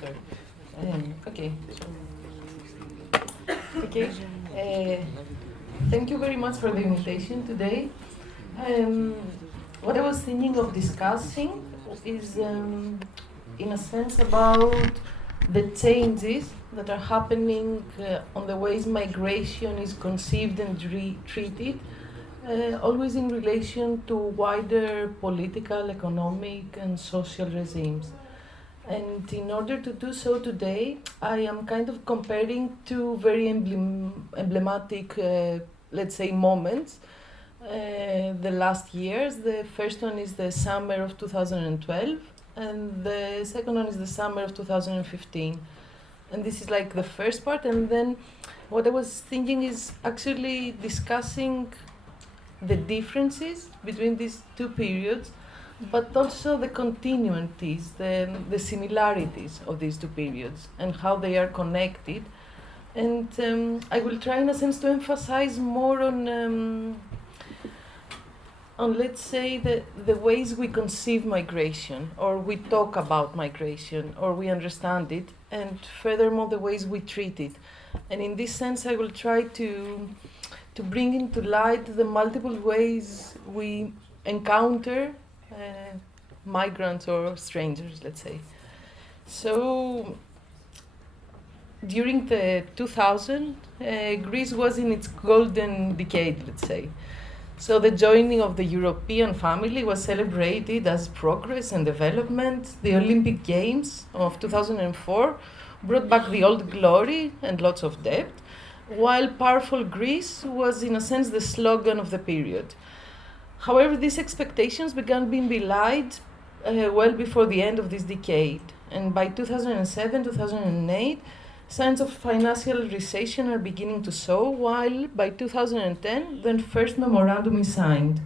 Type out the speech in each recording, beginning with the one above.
Sorry. Okay. Okay. Thank you very much for the invitation today. What I was thinking of discussing is, in a sense, about the changes that are happening on the ways migration is conceived and treated, always in relation to wider political, economic, and social regimes. And in order to do so today, I am kind of comparing two very emblematic, let's say, moments. The last years. The first one is the summer of 2012, and the second one is the summer of 2015. And this is like the first part. And then what I was thinking is actually discussing the differences between these two periods, but also the continuities, the similarities of these two periods and how they are connected. And I will try, in a sense, to emphasize more on let's say, the ways we conceive migration, or we talk about migration, or we understand it, and furthermore, the ways we treat it. And in this sense, I will try to bring into light the multiple ways we encounter migrants or strangers, let's say. So, during the 2000s, Greece was in its golden decade, let's say. So the joining of the European family was celebrated as progress and development. The Olympic Games of 2004 brought back the old glory and lots of debt, while powerful Greece was, in a sense, the slogan of the period. However, these expectations began being belied well before the end of this decade. And by 2007, 2008, signs of financial recession are beginning to show, while by 2010, the first memorandum is signed.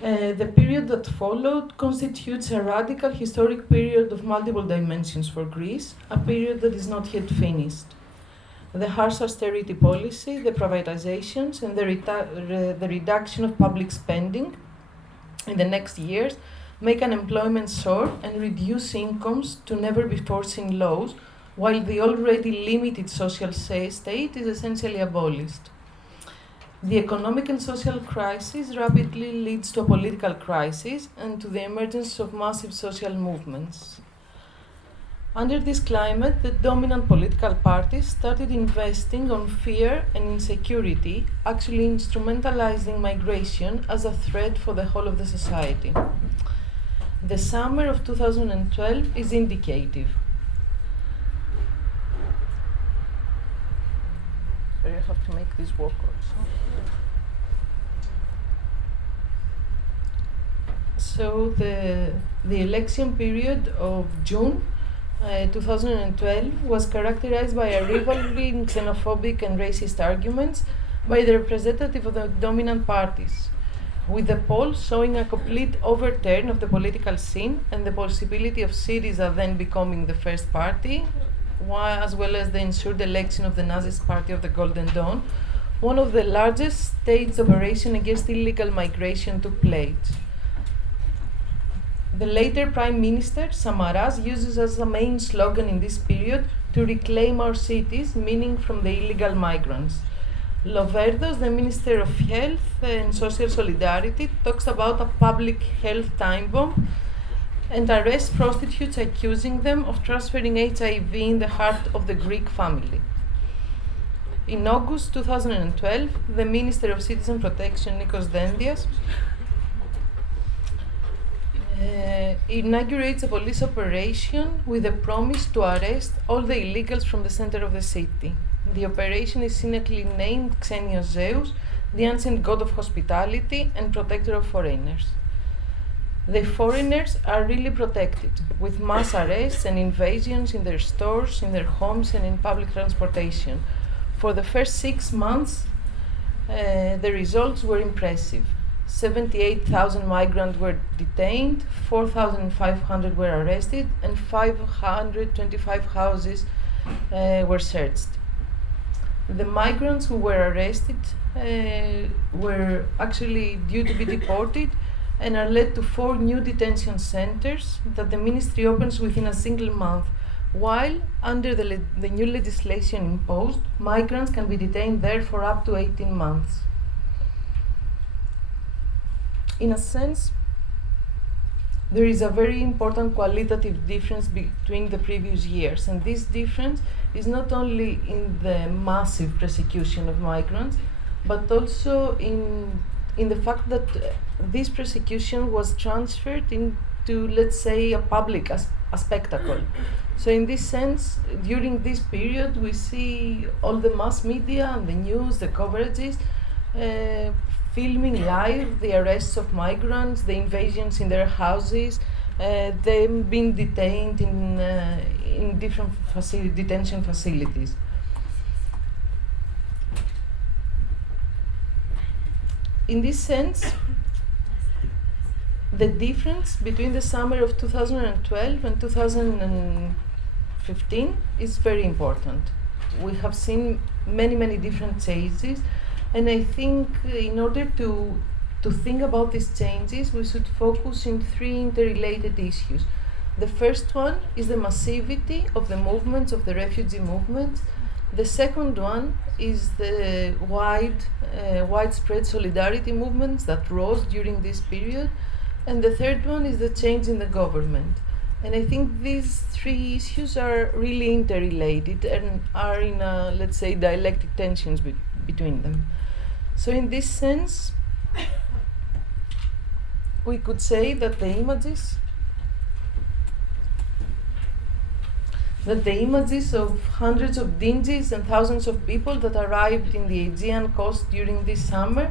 The period that followed constitutes a radical historic period of multiple dimensions for Greece, a period that is not yet finished. The harsh austerity policy, the privatizations, and the reduction of public spending in the next years make unemployment soar and reduce incomes to never-before-seen lows, while the already limited social state is essentially abolished. The economic and social crisis rapidly leads to a political crisis and to the emergence of massive social movements. Under this climate, the dominant political parties started investing on fear and insecurity, actually instrumentalizing migration as a threat for the whole of the society. The summer of 2012 is indicative. I have to make this work also. So the election period of June 2012 was characterized by a rivalry in xenophobic and racist arguments by the representative of the dominant parties, with the polls showing a complete overturn of the political scene and the possibility of Syriza then becoming the first party, as well as the ensured election of the Nazist Party of the Golden Dawn. One of the largest staged operations against illegal migration took place. The later Prime Minister, Samaras, uses as a main slogan in this period to reclaim our cities, meaning from the illegal migrants. Loverdos, the Minister of Health and Social Solidarity, talks about a public health time bomb and arrests prostitutes, accusing them of transferring HIV in the heart of the Greek family. In August 2012, the Minister of Citizen Protection, Nikos Dendias, inaugurates a police operation with a promise to arrest all the illegals from the center of the city. The operation is cynically named Xenios Zeus, the ancient god of hospitality and protector of foreigners. The foreigners are really protected, with mass arrests and invasions in their stores, in their homes, and in public transportation. For the first 6 months, the results were impressive. 78,000 migrants were detained, 4,500 were arrested, and 525 houses were searched. The migrants who were arrested were actually due to be deported and are led to 4 new detention centers that the ministry opens within a single month, while under the new legislation imposed, migrants can be detained there for up to 18 months. In a sense, there is a very important qualitative difference between the previous years, and this difference is not only in the massive persecution of migrants, but also in the fact that this persecution was transferred into, let's say, a public a spectacle. So in this sense, during this period, we see all the mass media and the news, the coverages, filming live the arrests of migrants, the invasions in their houses, them being detained in different detention facilities. In this sense, the difference between the summer of 2012 and 2015 is very important. We have seen many different changes, and I think in order to think about these changes, we should focus in three interrelated issues. The first one is the massivity of the movements, of the refugee movements. The second one is the widespread solidarity movements that rose during this period. And the third one is the change in the government. And I think these three issues are really interrelated and are in, let's say, dialectic tensions between them. So in this sense, we could say that the images of hundreds of dinghies and thousands of people that arrived in the Aegean coast during this summer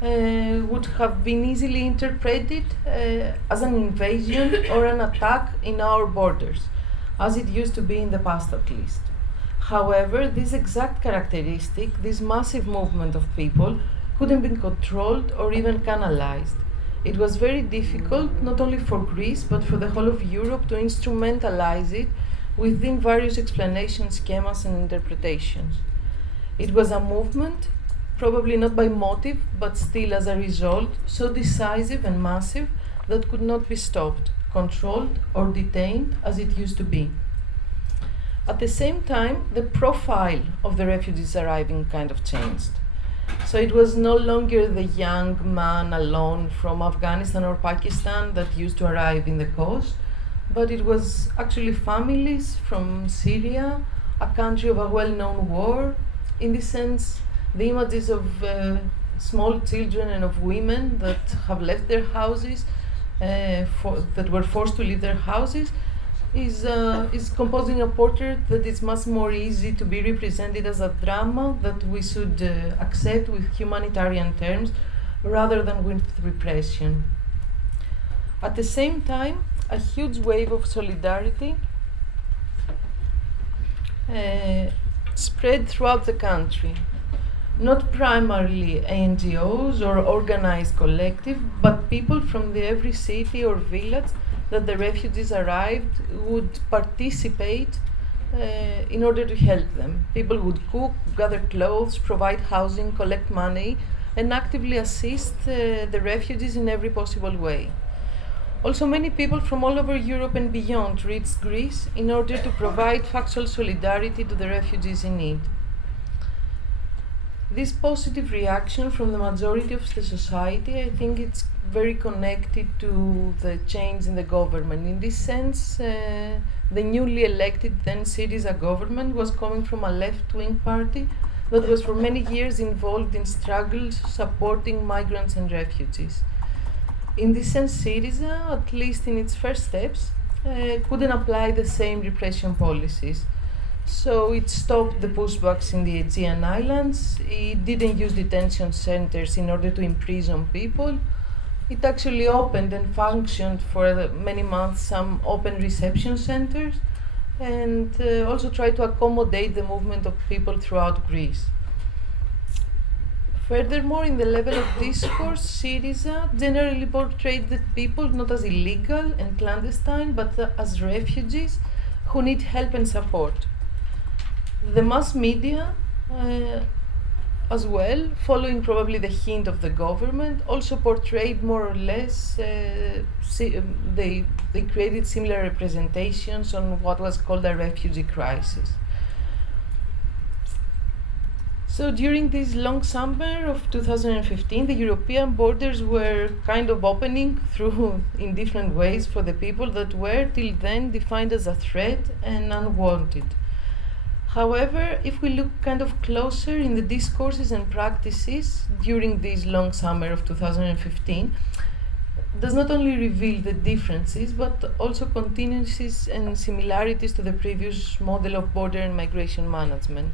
would have been easily interpreted as an invasion or an attack in our borders, as it used to be in the past at least. However, this exact characteristic, this massive movement of people, couldn't be controlled or even canalized. It was very difficult, not only for Greece, but for the whole of Europe, to instrumentalize it within various explanation schemas and interpretations. It was a movement, probably not by motive, but still as a result, so decisive and massive that could not be stopped, controlled, or detained as it used to be. At the same time, the profile of the refugees arriving kind of changed. So it was no longer the young man alone from Afghanistan or Pakistan that used to arrive in the coast, but it was actually families from Syria, a country of a well-known war. In this sense, the images of small children and of women that have left their houses, that were forced to leave their houses, is composing a portrait that is much more easy to be represented as a drama that we should accept with humanitarian terms rather than with repression. At the same time, a huge wave of solidarity spread throughout the country. Not primarily NGOs or organized collective, but people from every city or village that the refugees arrived would participate in order to help them. People would cook, gather clothes, provide housing, collect money, and actively assist the refugees in every possible way. Also, many people from all over Europe and beyond reached Greece in order to provide factual solidarity to the refugees in need. This positive reaction from the majority of the society, I think it's very connected to the change in the government. In this sense, the newly elected then Syriza government was coming from a left-wing party that was for many years involved in struggles supporting migrants and refugees. In this sense, Syriza, at least in its first steps, couldn't apply the same repression policies. So it stopped the pushbacks in the Aegean Islands. It didn't use detention centers in order to imprison people. It actually opened and functioned for many months some open reception centers, and also tried to accommodate the movement of people throughout Greece. Furthermore, in the level of discourse, Syriza generally portrayed the people not as illegal and clandestine, but as refugees who need help and support. The mass media as well, following probably the hint of the government, also portrayed more or less, they created similar representations on what was called a refugee crisis. So during this long summer of 2015, the European borders were kind of opening through in different ways for the people that were till then defined as a threat and unwanted. However, if we look kind of closer in the discourses and practices during this long summer of 2015, it does not only reveal the differences but also continuities and similarities to the previous model of border and migration management.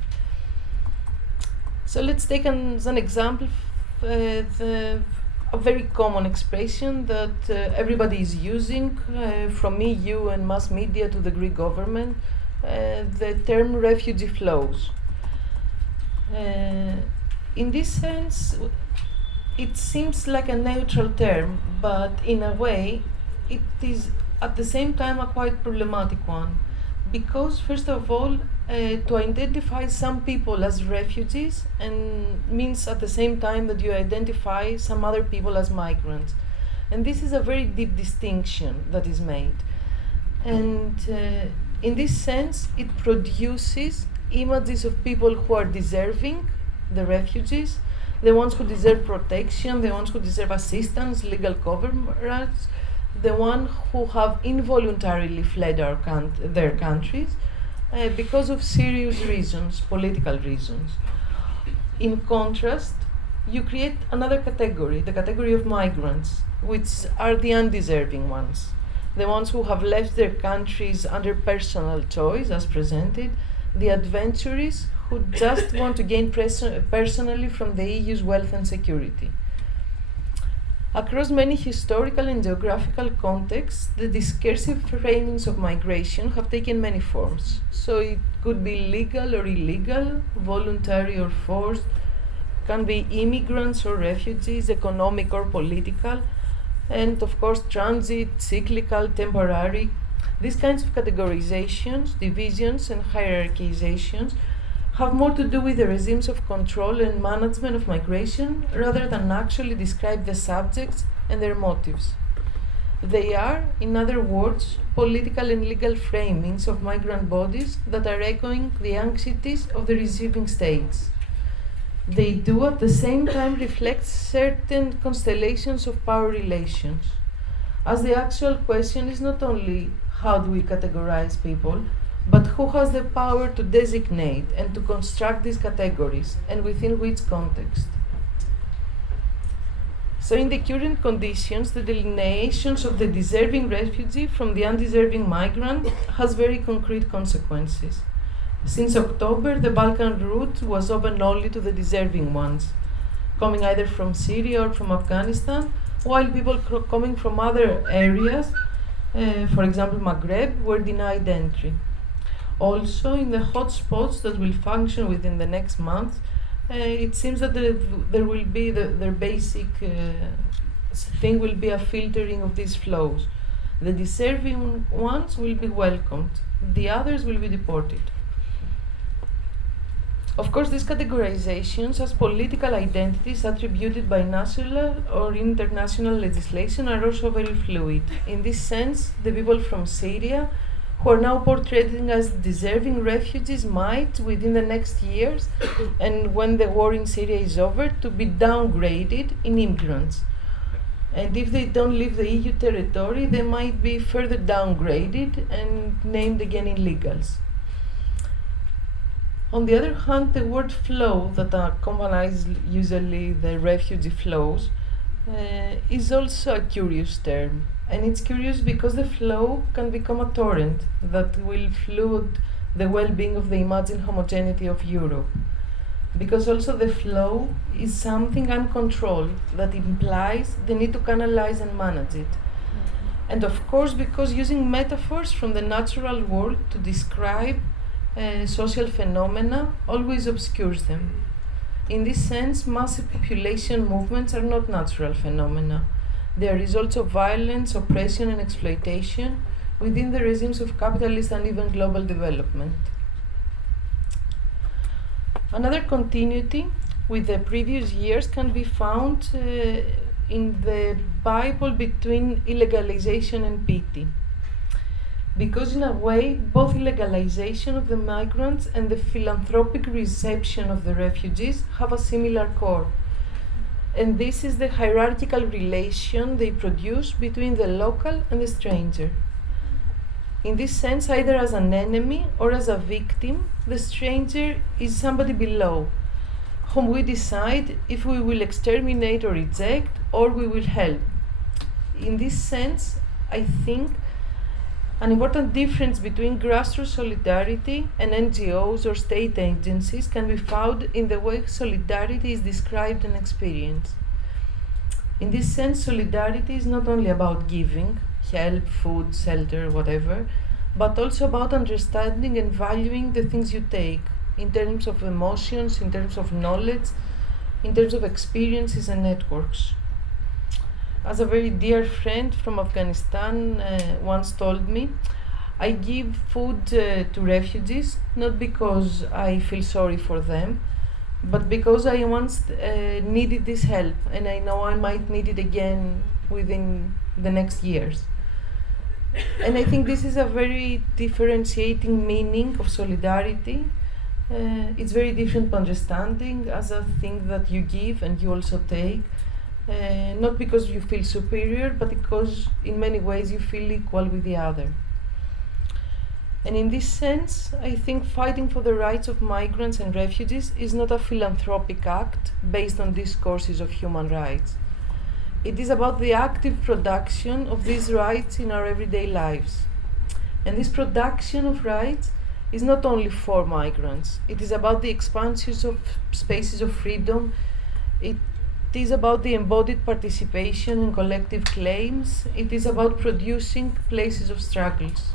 So let's take as an example a very common expression that everybody is using, from EU and mass media to the Greek government, the term refugee flows. In this sense, it seems like a neutral term, but in a way, it is at the same time a quite problematic one. Because, first of all, to identify some people as refugees and means at the same time that you identify some other people as migrants. And this is a very deep distinction that is made. And in this sense, it produces images of people who are deserving, the refugees, the ones who deserve protection, the ones who deserve assistance, legal coverage, the ones who have involuntarily fled their countries because of serious reasons, political reasons. In contrast, you create another category, the category of migrants, which are the undeserving ones, the ones who have left their countries under personal choice, as presented, the adventurers who just want to gain personally from the EU's wealth and security. Across many historical and geographical contexts, the discursive framings of migration have taken many forms. So it could be legal or illegal, voluntary or forced, can be immigrants or refugees, economic or political, and of course transit, cyclical, temporary. These kinds of categorizations, divisions, and hierarchizations have more to do with the regimes of control and management of migration rather than actually describe the subjects and their motives. They are, in other words, political and legal framings of migrant bodies that are echoing the anxieties of the receiving states. They do at the same time reflect certain constellations of power relations, as the actual question is not only how do we categorize people, but who has the power to designate and to construct these categories, and within which context. So in the current conditions, the delineations of the deserving refugee from the undeserving migrant has very concrete consequences. Since October, the Balkan route was open only to the deserving ones, coming either from Syria or from Afghanistan, while people coming from other areas, for example Maghreb, were denied entry. Also, in the hotspots that will function within the next month, it seems that there will be their basic thing will be a filtering of these flows. The deserving ones will be welcomed, the others will be deported. Of course, these categorizations as political identities attributed by national or international legislation are also very fluid. In this sense, the people from Syria who are now portrayed as deserving refugees might, within the next years, and when the war in Syria is over, to be downgraded in immigrants. And if they don't leave the EU territory, they might be further downgraded and named again illegals. On the other hand, the word flow that accompanies usually the refugee flows is also a curious term. And it's curious because the flow can become a torrent that will flood the well-being of the imagined homogeneity of Europe. Because also the flow is something uncontrolled that implies the need to canalize and manage it. And of course, because using metaphors from the natural world to describe social phenomena always obscures them. In this sense, massive population movements are not natural phenomena. They are results of violence, oppression, and exploitation within the regimes of capitalist and even global development. Another continuity with the previous years can be found in the Bible between illegalization and pity. Because in a way, both illegalization of the migrants and the philanthropic reception of the refugees have a similar core. And this is the hierarchical relation they produce between the local and the stranger. In this sense, either as an enemy or as a victim, the stranger is somebody below, whom we decide if we will exterminate or reject, or we will help. In this sense, I think an important difference between grassroots solidarity and NGOs or state agencies can be found in the way solidarity is described and experienced. In this sense, solidarity is not only about giving, help, food, shelter, whatever, but also about understanding and valuing the things you take in terms of emotions, in terms of knowledge, in terms of experiences and networks. As a very dear friend from Afghanistan once told me, I give food to refugees not because I feel sorry for them, but because I once needed this help and I know I might need it again within the next years. And I think this is a very differentiating meaning of solidarity. It's very different from understanding as a thing that you give and you also take, not because you feel superior, but because in many ways you feel equal with the other. And in this sense, I think fighting for the rights of migrants and refugees is not a philanthropic act based on discourses of human rights. It is about the active production of these rights in our everyday lives. And this production of rights is not only for migrants. It is about the expansion of spaces of freedom. It is about the embodied participation in collective claims. It is about producing places of struggles.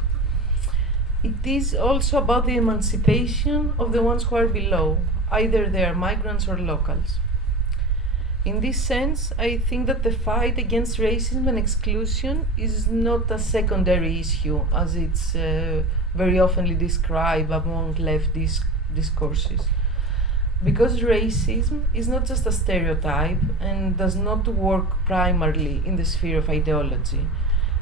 It is also about the emancipation of the ones who are below, either they are migrants or locals. In this sense, I think that the fight against racism and exclusion is not a secondary issue, as it's very often described among left discourses. Because racism is not just a stereotype and does not work primarily in the sphere of ideology.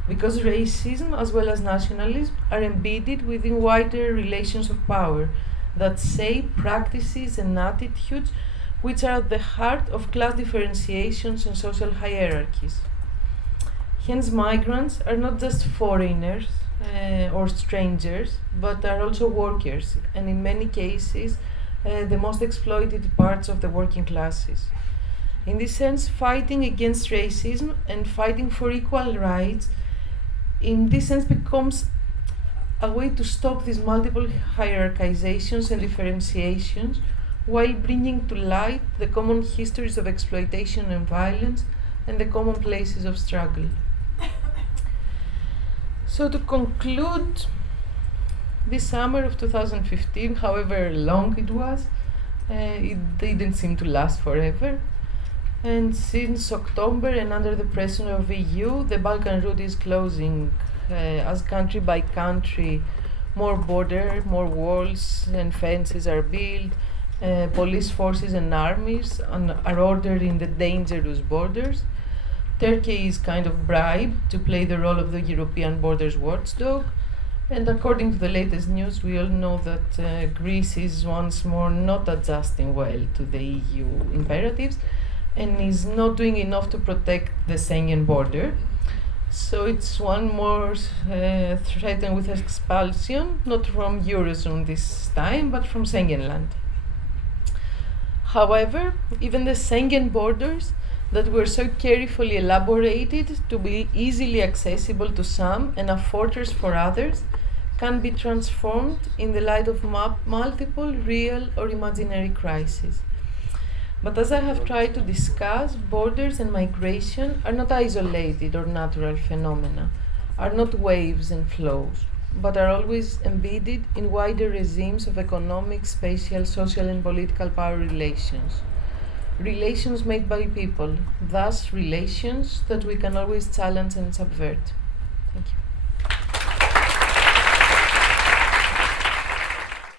Because racism as well as nationalism are embedded within wider relations of power that shape practices and attitudes which are at the heart of class differentiations and social hierarchies. Hence, migrants are not just foreigners or strangers, but are also workers, and in many cases, the most exploited parts of the working classes. In this sense, fighting against racism and fighting for equal rights, in this sense, becomes a way to stop these multiple hierarchizations and differentiations, while bringing to light the common histories of exploitation and violence and the common places of struggle. So to conclude, this summer of 2015, however long it was, it didn't seem to last forever. And since October and under the pressure of EU, the Balkan route is closing as country by country, more more walls and fences are built. Police forces and armies are ordered in the dangerous borders. Turkey is kind of bribed to play the role of the European borders watchdog. And according to the latest news, we all know that Greece is once more not adjusting well to the EU imperatives and is not doing enough to protect the Schengen border. So it's one more threatened with expulsion, not from Eurozone this time, but from Schengen land. However, even the Schengen borders that were so carefully elaborated to be easily accessible to some and a fortress for others can be transformed in the light of multiple real or imaginary crises. But as I have tried to discuss, borders and migration are not isolated or natural phenomena, are not waves and flows, but are always embedded in wider regimes of economic, spatial, social, and political power relations. Relations made by people, thus relations that we can always challenge and subvert. Thank you.